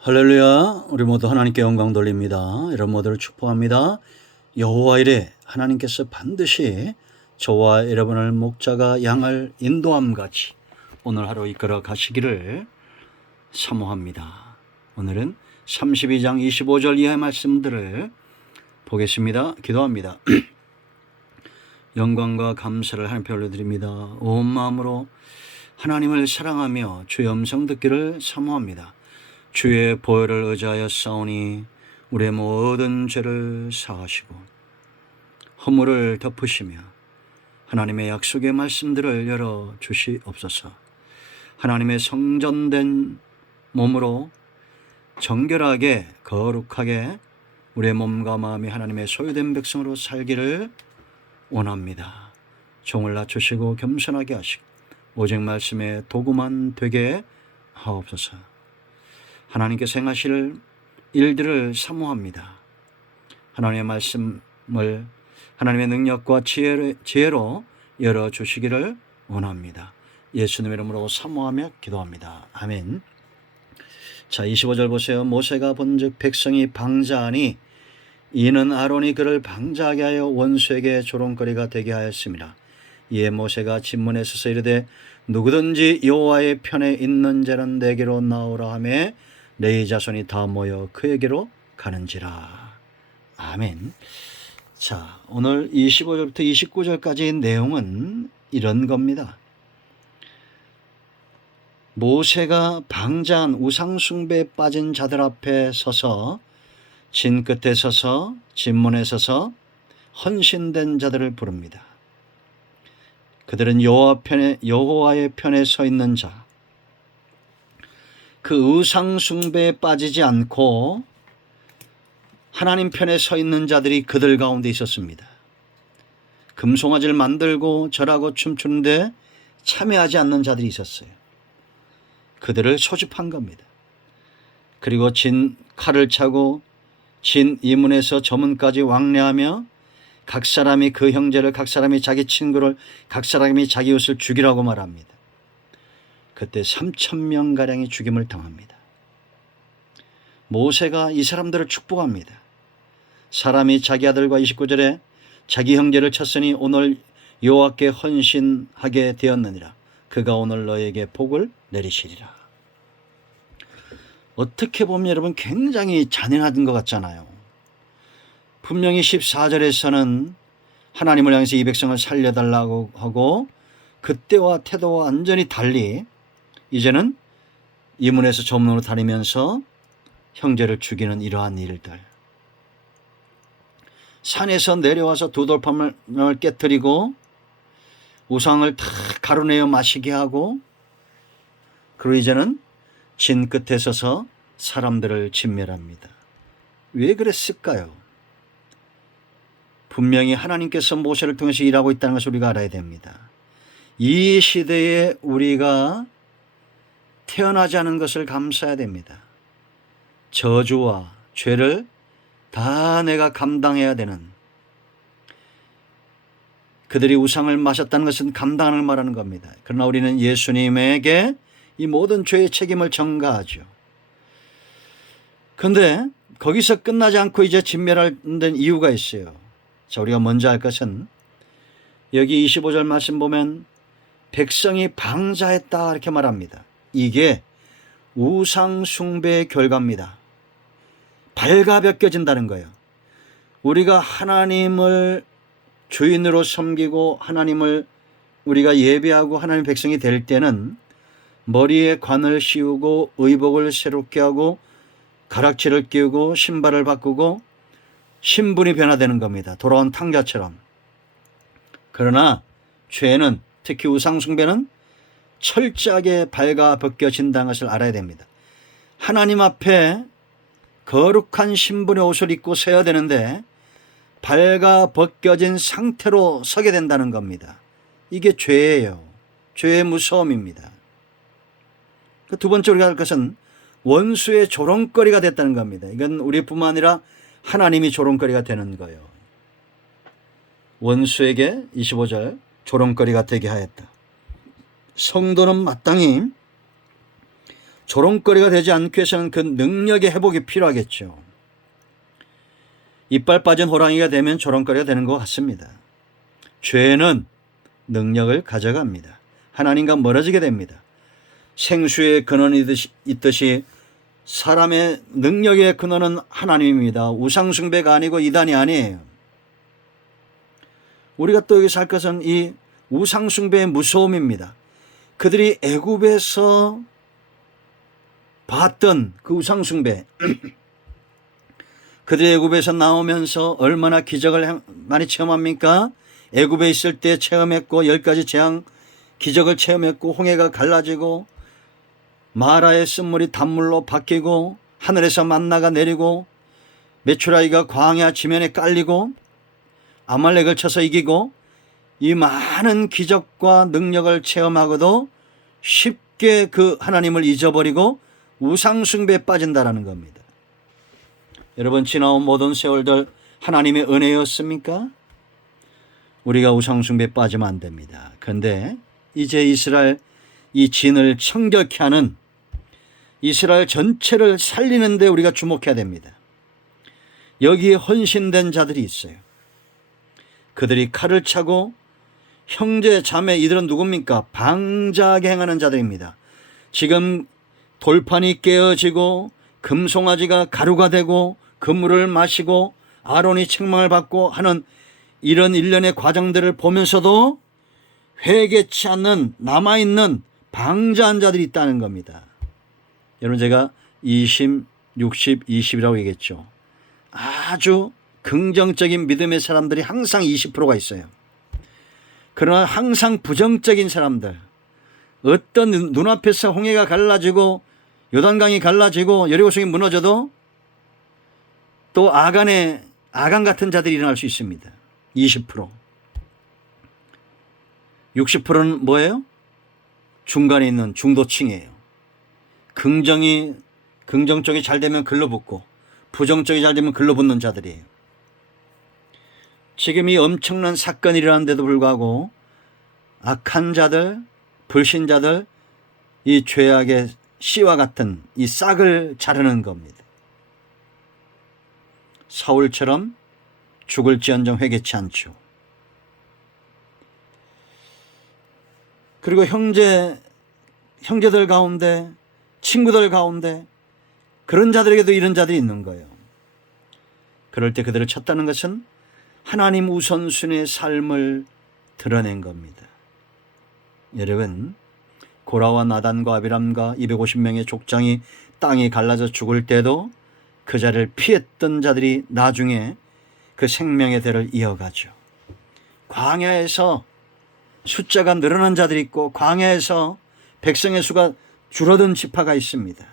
할렐루야. 우리 모두 하나님께 영광 돌립니다. 여러분 모두를 축복합니다. 여호와 이레 하나님께서 반드시 저와 여러분을 목자가 양을 인도함 같이 오늘 하루 이끌어 가시기를 사모합니다. 오늘은 32장 25절 이하의 말씀들을 보겠습니다. 기도합니다. 영광과 감사를 하나님께 올려드립니다. 온 마음으로 하나님을 사랑하며 주의 음성 듣기를 사모합니다. 주의 보혈을 의지하여 싸우니 우리의 모든 죄를 사하시고 허물을 덮으시며 하나님의 약속의 말씀들을 열어주시옵소서. 하나님의 성전된 몸으로 정결하게 거룩하게 우리의 몸과 마음이 하나님의 소유된 백성으로 살기를 원합니다. 종을 낮추시고 겸손하게 하시고 오직 말씀의 도구만 되게 하옵소서. 하나님께서 행하실 일들을 사모합니다. 하나님의 말씀을 하나님의 능력과 지혜로 열어주시기를 원합니다. 예수님의 이름으로 사모하며 기도합니다. 아멘. 자, 25절 보세요. 모세가 본즉 백성이 방자하니 이는 아론이 그를 방자하게 하여 원수에게 조롱거리가 되게 하였습니다. 이에 모세가 진문에 서서 이르되 누구든지 여호와의 편에 있는 자는 내게로 나오라 하매 레위 자손이 다 모여 그에게로 가는지라. 아멘. 자, 오늘 25절부터 29절까지의 내용은 이런 겁니다. 모세가 방자한 우상숭배에 빠진 자들 앞에 서서 진 끝에 서서 진문에 서서 헌신된 자들을 부릅니다. 그들은 여호와의 편에 서 있는 자, 그 우상숭배에 빠지지 않고 하나님 편에 서 있는 자들이 그들 가운데 있었습니다. 금송아지를 만들고 절하고 춤추는데 참여하지 않는 자들이 있었어요. 그들을 소집한 겁니다. 그리고 진 칼을 차고 진 이문에서 저문까지 왕래하며 각 사람이 그 형제를, 각 사람이 자기 친구를, 각 사람이 자기 이웃을 죽이라고 말합니다. 그때 3,000명가량이 죽임을 당합니다. 모세가 이 사람들을 축복합니다. 사람이 자기 아들과 29절에 자기 형제를 쳤으니 오늘 여호와께 헌신하게 되었느니라. 그가 오늘 너에게 복을 내리시리라. 어떻게 보면 여러분 굉장히 잔인한 것 같잖아요. 분명히 14절에서는 하나님을 향해서 이 백성을 살려달라고 하고 그때와 태도와 완전히 달리 이제는 이문에서 저문으로 다니면서 형제를 죽이는 이러한 일들, 산에서 내려와서 두 돌판을 깨뜨리고 우상을 다 가루내어 마시게 하고, 그리고 이제는 진 끝에 서서 사람들을 진멸합니다. 왜 그랬을까요? 분명히 하나님께서 모세를 통해서 일하고 있다는 것을 우리가 알아야 됩니다. 이 시대에 우리가 태어나지 않은 것을 감사해야 됩니다. 저주와 죄를 다 내가 감당해야 되는, 그들이 우상을 마셨다는 것은 감당을 말하는 겁니다. 그러나 우리는 예수님에게 이 모든 죄의 책임을 전가하죠. 그런데 거기서 끝나지 않고 이제 진멸하는 이유가 있어요. 자, 우리가 먼저 할 것은 여기 25절 말씀 보면 백성이 방자했다 이렇게 말합니다. 이게 우상 숭배의 결과입니다. 발가벗겨진다는 거예요. 우리가 하나님을 주인으로 섬기고 하나님을 우리가 예배하고 하나님 백성이 될 때는 머리에 관을 씌우고 의복을 새롭게 하고 가락지를 끼우고 신발을 바꾸고 신분이 변화되는 겁니다. 돌아온 탕자처럼. 그러나 죄는, 특히 우상숭배는 철저하게 발가벗겨진다는 것을 알아야 됩니다. 하나님 앞에 거룩한 신분의 옷을 입고 서야 되는데 발가벗겨진 상태로 서게 된다는 겁니다. 이게 죄예요. 죄의 무서움입니다. 두 번째 우리가 할 것은 원수의 조롱거리가 됐다는 겁니다. 이건 우리뿐만 아니라 하나님이 조롱거리가 되는 거예요. 원수에게 25절 조롱거리가 되게 하였다. 성도는 마땅히 조롱거리가 되지 않기 위해서는 그 능력의 회복이 필요하겠죠. 이빨 빠진 호랑이가 되면 조롱거리가 되는 것 같습니다. 죄는 능력을 가져갑니다. 하나님과 멀어지게 됩니다. 생수의 근원이 있듯이 사람의 능력의 근원은 하나님입니다. 우상숭배가 아니고 이단이 아니에요. 우리가 또 여기서 할 것은 이 우상숭배의 무서움입니다. 그들이 애굽에서 봤던 그 우상숭배, 그들이 애굽에서 나오면서 얼마나 기적을 많이 체험합니까? 애굽에 있을 때 체험했고 10가지 재앙 기적을 체험했고 홍해가 갈라지고 마라의 쓴물이 단물로 바뀌고 하늘에서 만나가 내리고 메추라기가 광야 지면에 깔리고 아말렉을 쳐서 이기고 이 많은 기적과 능력을 체험하고도 쉽게 그 하나님을 잊어버리고 우상숭배에 빠진다라는 겁니다. 여러분, 지나온 모든 세월들 하나님의 은혜였습니까? 우리가 우상숭배에 빠지면 안 됩니다. 그런데 이제 이스라엘 이 진을 청결케 하는 이스라엘 전체를 살리는 데 우리가 주목해야 됩니다. 여기에 헌신된 자들이 있어요. 그들이 칼을 차고 형제 자매 이들은 누굽니까? 방자하게 행하는 자들입니다. 지금 돌판이 깨어지고 금송아지가 가루가 되고 그물을 마시고 아론이 책망을 받고 하는 이런 일련의 과정들을 보면서도 회개치 않는 남아있는 방자한 자들이 있다는 겁니다. 여러분, 제가 20, 60, 20이라고 얘기했죠. 아주 긍정적인 믿음의 사람들이 항상 20%가 있어요. 그러나 항상 부정적인 사람들, 어떤 눈앞에서 홍해가 갈라지고 요단강이 갈라지고 여리고성이 무너져도 또 아간 같은 자들이 일어날 수 있습니다. 20%. 60%는 뭐예요? 중간에 있는 중도층이에요. 긍정 쪽이 잘 되면 글러붙고 부정 쪽이 잘 되면 글러붙는 자들이에요. 지금 이 엄청난 사건이 일어났는데도 불구하고 악한 자들, 불신자들, 이 죄악의 씨와 같은 이 싹을 자르는 겁니다. 사울처럼 죽을지언정 회개치 않죠. 그리고 형제들 가운데, 친구들 가운데 그런 자들에게도 이런 자들이 있는 거예요. 그럴 때 그들을 쳤다는 것은 하나님 우선순위의 삶을 드러낸 겁니다. 여러분, 고라와 나단과 아비람과 250명의 족장이 땅이 갈라져 죽을 때도 그 자리를 피했던 자들이 나중에 그 생명의 대를 이어가죠. 광야에서 숫자가 늘어난 자들이 있고 광야에서 백성의 수가 줄어든 지파가 있습니다.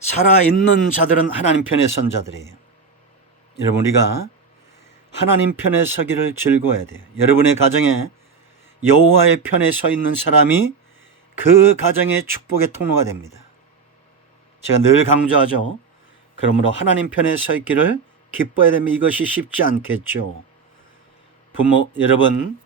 살아있는 자들은 하나님 편에 선 자들이에요. 여러분, 우리가 하나님 편에 서기를 즐거워해야 돼요. 여러분의 가정에 여호와의 편에 서 있는 사람이 그 가정의 축복의 통로가 됩니다. 제가 늘 강조하죠. 그러므로 하나님 편에 서 있기를 기뻐해야 됩니다. 이것이 쉽지 않겠죠. 부모 여러분,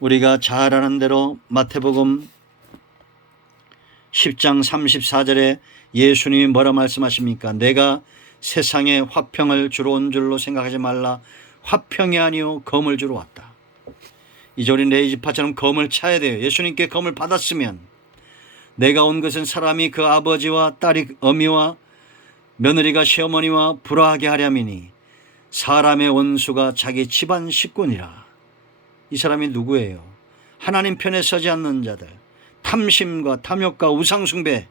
우리가 잘 아는 대로 마태복음 10장 34절에 예수님이 뭐라 말씀하십니까? 내가 세상에 화평을 주러 온 줄로 생각하지 말라. 화평이 아니요 검을 주러 왔다. 이제 우리 레이지파처럼 검을 차야 돼요. 예수님께 검을 받았으면 내가 온 것은 사람이 그 아버지와 딸이 어미와 며느리가 시어머니와 불화하게 하려미니 사람의 원수가 자기 집안 식구니라. 이 사람이 누구예요? 하나님 편에 서지 않는 자들, 탐심과 탐욕과 우상숭배,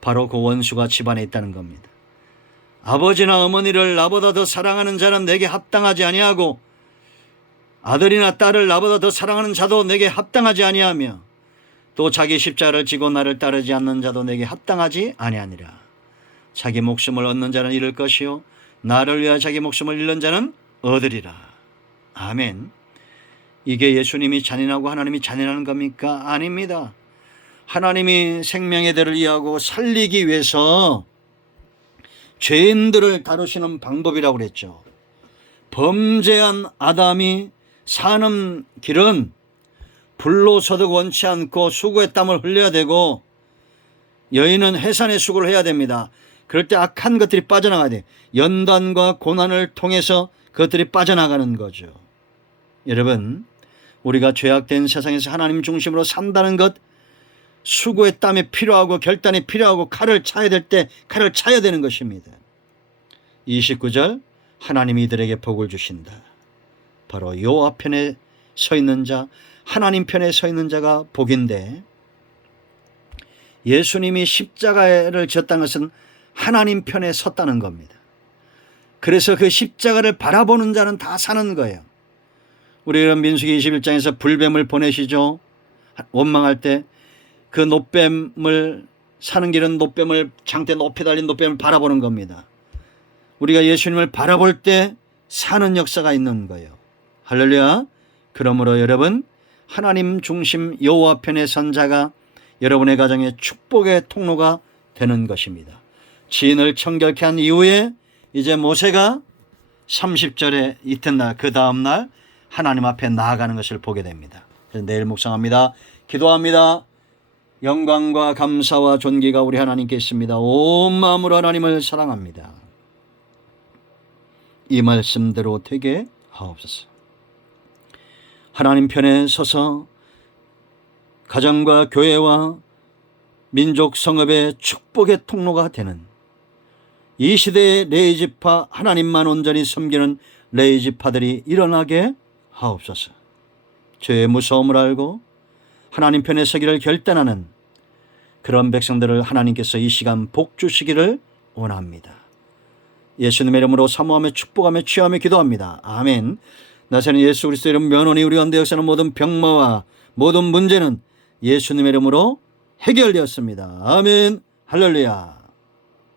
바로 그 원수가 집안에 있다는 겁니다. 아버지나 어머니를 나보다 더 사랑하는 자는 내게 합당하지 아니하고 아들이나 딸을 나보다 더 사랑하는 자도 내게 합당하지 아니하며 또 자기 십자가를 지고 나를 따르지 않는 자도 내게 합당하지 아니하니라. 자기 목숨을 얻는 자는 잃을 것이요 나를 위하여 자기 목숨을 잃는 자는 얻으리라. 아멘. 이게 예수님이 잔인하고 하나님이 잔인한 겁니까? 아닙니다. 하나님이 생명의 대를 이해하고 살리기 위해서 죄인들을 다루시는 방법이라고 그랬죠. 범죄한 아담이 사는 길은 불로소득 원치 않고 수고의 땀을 흘려야 되고 여인은 해산의 수고를 해야 됩니다. 그럴 때 악한 것들이 빠져나가야 돼요. 연단과 고난을 통해서 그것들이 빠져나가는 거죠. 여러분, 우리가 죄악된 세상에서 하나님 중심으로 산다는 것, 수고의 땀이 필요하고 결단이 필요하고 칼을 차야 될 때 칼을 차야 되는 것입니다. 29절, 하나님이 이들에게 복을 주신다. 바로 여호와 편에 서 있는 자, 하나님 편에 서 있는 자가 복인데, 예수님이 십자가를 지었다는 것은 하나님 편에 섰다는 겁니다. 그래서 그 십자가를 바라보는 자는 다 사는 거예요. 우리가 민수기 21장에서 불뱀을 보내시죠. 원망할 때 그 노뱀을, 사는 길은 노뱀을, 장대 높이 달린 노뱀을 바라보는 겁니다. 우리가 예수님을 바라볼 때 사는 역사가 있는 거예요. 할렐루야. 그러므로 여러분, 하나님 중심 여호와 편에 선 자가 여러분의 가정에 축복의 통로가 되는 것입니다. 지인을 청결케 한 이후에 이제 모세가 30절에 이튿날 그 다음날 하나님 앞에 나아가는 것을 보게 됩니다. 내일 묵상합니다. 기도합니다. 영광과 감사와 존귀가 우리 하나님께 있습니다. 온 마음으로 하나님을 사랑합니다. 이 말씀대로 되게 하옵소서. 하나님 편에 서서 가정과 교회와 민족 성읍의 축복의 통로가 되는 이 시대의 레위지파, 하나님만 온전히 섬기는 레위지파들이 일어나게 하옵소서. 죄의 무서움을 알고 하나님 편에 서기를 결단하는 그런 백성들을 하나님께서 이 시간 복 주시기를 원합니다. 예수님의 이름으로 사모하며 축복하며 취하며 기도합니다. 아멘. 나사렛 예수 그리스도 이름 면원이 우리 가운데 역사하는 모든 병마와 모든 문제는 예수님의 이름으로 해결되었습니다. 아멘. 할렐루야.